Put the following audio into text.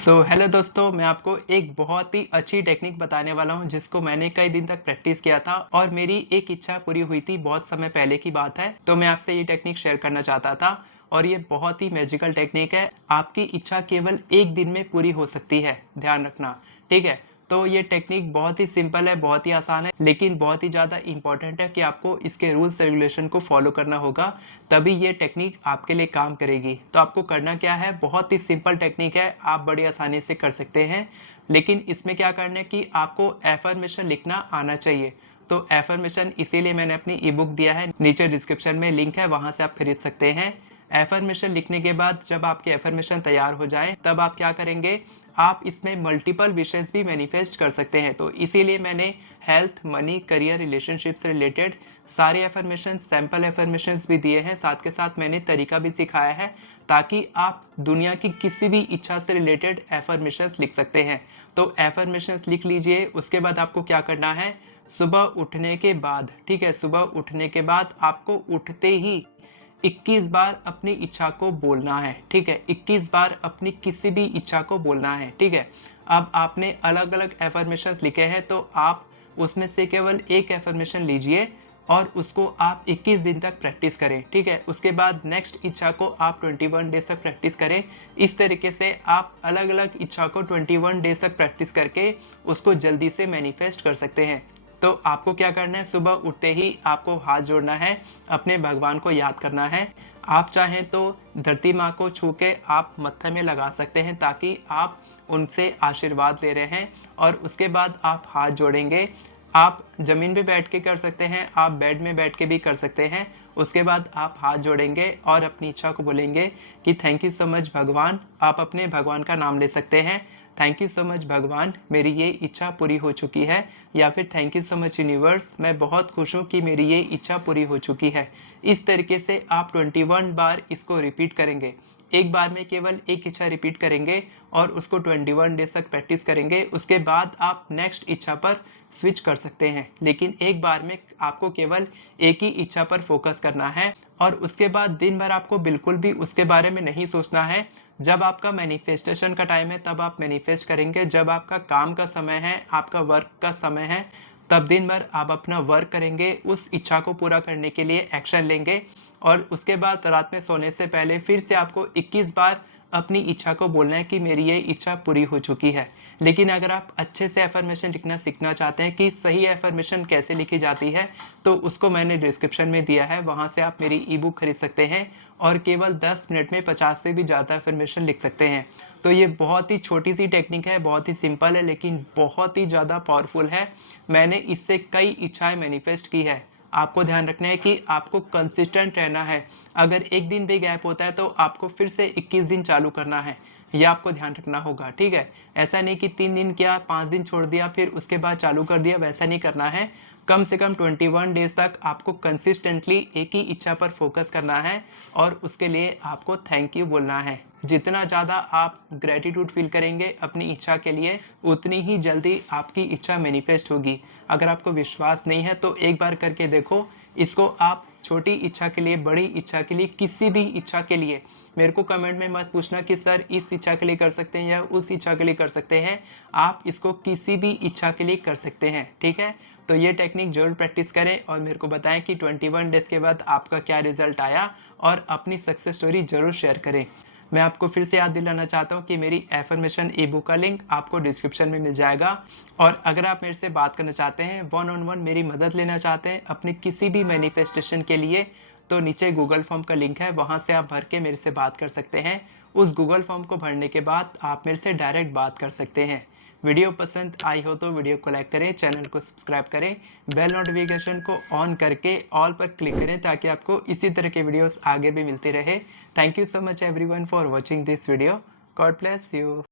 Hello दोस्तों, मैं आपको एक बहुत ही अच्छी टेक्निक बताने वाला हूं जिसको मैंने कई दिन तक प्रैक्टिस किया था और मेरी एक इच्छा पूरी हुई थी। बहुत समय पहले की बात है, तो मैं आपसे ये टेक्निक शेयर करना चाहता था और ये बहुत ही मैजिकल टेक्निक है। आपकी इच्छा केवल एक दिन में पूरी हो सकती है, ध्यान रखना। ठीक है, तो ये टेक्निक बहुत ही सिंपल है, बहुत ही आसान है, लेकिन बहुत ही ज़्यादा इंपॉर्टेंट है कि आपको इसके रूल्स रेगुलेशन को फॉलो करना होगा, तभी ये टेक्निक आपके लिए काम करेगी। तो आपको करना क्या है, बहुत ही सिंपल टेक्निक है, आप बड़ी आसानी से कर सकते हैं। लेकिन इसमें क्या करना है कि आपको एफर्मेशन लिखना आना चाहिए। तो एफर्मेशन इसीलिए मैंने अपनी ई बुक दिया है, नीचे डिस्क्रिप्शन में लिंक है, वहाँ से आप खरीद सकते हैं। एफर्मेशन लिखने के बाद जब आपके एफर्मेशन तैयार हो जाए, तब आप क्या करेंगे, आप इसमें मल्टीपल विशेस भी मैनिफेस्ट कर सकते हैं। तो इसीलिए मैंने हेल्थ, मनी, करियर, रिलेशनशिप से रिलेटेड सारे एफर्मेशन, सैंपल एफर्मेशंस भी दिए हैं। साथ के साथ मैंने तरीका भी सिखाया है ताकि आप दुनिया की किसी भी इच्छा से रिलेटेड एफर्मेशंस लिख सकते हैं। तो एफर्मेशंस लिख लीजिए। उसके बाद आपको क्या करना है, सुबह उठने के बाद, ठीक है, सुबह उठने के बाद आपको उठते ही 21 बार अपनी इच्छा को बोलना है। ठीक है, 21 बार अपनी किसी भी इच्छा को बोलना है। ठीक है, अब आपने अलग अलग एफर्मेशंस लिखे हैं, तो आप उसमें से केवल एक एफर्मेशन लीजिए और उसको आप 21 दिन तक प्रैक्टिस करें। ठीक है, उसके बाद नेक्स्ट इच्छा को आप 21 डेज तक प्रैक्टिस करें। इस तरीके से आप अलग अलग इच्छा को 21 डेज तक प्रैक्टिस करके उसको जल्दी से मैनिफेस्ट कर सकते हैं। तो आपको क्या करना है, सुबह उठते ही आपको हाथ जोड़ना है, अपने भगवान को याद करना है। आप चाहें तो धरती माँ को छू के आप मत्थे में लगा सकते हैं, ताकि आप उनसे आशीर्वाद ले रहे हैं। और उसके बाद आप हाथ जोड़ेंगे। आप ज़मीन पे बैठ के कर सकते हैं, आप बेड में बैठ के भी कर सकते हैं। उसके बाद आप हाथ जोड़ेंगे और अपनी इच्छा को बोलेंगे कि थैंक यू सो मच भगवान। आप अपने भगवान का नाम ले सकते हैं, थैंक यू सो मच भगवान, मेरी ये इच्छा पूरी हो चुकी है। या फिर thank you so much universe, मैं बहुत खुश हूँ कि मेरी ये इच्छा पूरी हो चुकी है। इस तरीके से आप 21 बार इसको रिपीट करेंगे। एक बार में केवल एक इच्छा रिपीट करेंगे और उसको 21 डेज तक प्रैक्टिस करेंगे। उसके बाद आप नेक्स्ट इच्छा पर स्विच कर सकते हैं, लेकिन एक बार में आपको केवल एक ही इच्छा पर फोकस करना है। और उसके बाद दिन भर आपको बिल्कुल भी उसके बारे में नहीं सोचना है। जब आपका मैनिफेस्टेशन का टाइम है, तब आप मैनिफेस्ट करेंगे। जब आपका काम का समय है, आपका वर्क का समय है, तब दिन भर आप अपना वर्क करेंगे, उस इच्छा को पूरा करने के लिए एक्शन लेंगे। और उसके बाद रात में सोने से पहले फिर से आपको 21 बार अपनी इच्छा को बोलना है कि मेरी ये इच्छा पूरी हो चुकी है। लेकिन अगर आप अच्छे से एफर्मेशन लिखना सीखना चाहते हैं कि सही एफर्मेशन कैसे लिखी जाती है, तो उसको मैंने डिस्क्रिप्शन में दिया है, वहाँ से आप मेरी ई बुक खरीद सकते हैं और केवल 10 मिनट में 50 से भी ज़्यादा एफर्मेशन लिख सकते हैं। तो ये बहुत ही छोटी सी टेक्निक है, बहुत ही सिंपल है, लेकिन बहुत ही ज़्यादा पावरफुल है। मैंने इससे कई इच्छाएं मैनिफेस्ट की है। आपको ध्यान रखना है कि आपको कंसिस्टेंट रहना है। अगर एक दिन भी गैप होता है, तो आपको फिर से 21 दिन चालू करना है, ये आपको ध्यान रखना होगा। ठीक है, ऐसा नहीं कि 3 दिन किया, 5 दिन छोड़ दिया, फिर उसके बाद चालू कर दिया, वैसा नहीं करना है। कम से कम 21 डेज तक आपको कंसिस्टेंटली एक ही इच्छा पर फोकस करना है और उसके लिए आपको थैंक यू बोलना है। जितना ज़्यादा आप ग्रेटिट्यूड फील करेंगे अपनी इच्छा के लिए, उतनी ही जल्दी आपकी इच्छा मैनिफेस्ट होगी। अगर आपको विश्वास नहीं है, तो एक बार करके देखो। इसको आप छोटी इच्छा के लिए, बड़ी इच्छा के लिए, किसी भी इच्छा के लिए मेरे को कमेंट में मत पूछना कि सर इस इच्छा के लिए कर सकते हैं या उस इच्छा के लिए कर सकते हैं। आप इसको किसी भी इच्छा के लिए कर सकते हैं। ठीक है, तो ये टेक्निक जरूर प्रैक्टिस करें और मेरे को बताएं कि 21 डेज के बाद आपका क्या रिजल्ट आया, और अपनी सक्सेस स्टोरी जरूर शेयर करें। मैं आपको फिर से याद दिलाना चाहता हूँ कि मेरी एफर्मेशन ई बुक का लिंक आपको डिस्क्रिप्शन में मिल जाएगा। और अगर आप मेरे से बात करना चाहते हैं, वन ऑन वन मेरी मदद लेना चाहते हैं अपनी किसी भी मैनिफेस्टेशन के लिए, तो नीचे गूगल फॉर्म का लिंक है, वहाँ से आप भर के मेरे से बात कर सकते हैं। उस गूगल फॉर्म को भरने के बाद आप मेरे से डायरेक्ट बात कर सकते हैं। वीडियो पसंद आई हो तो वीडियो को लाइक करें, चैनल को सब्सक्राइब करें, बेल नोटिफिकेशन को ऑन करके ऑल पर क्लिक करें, ताकि आपको इसी तरह के वीडियोस आगे भी मिलते रहे। Thank you so much everyone for watching this video. God bless you.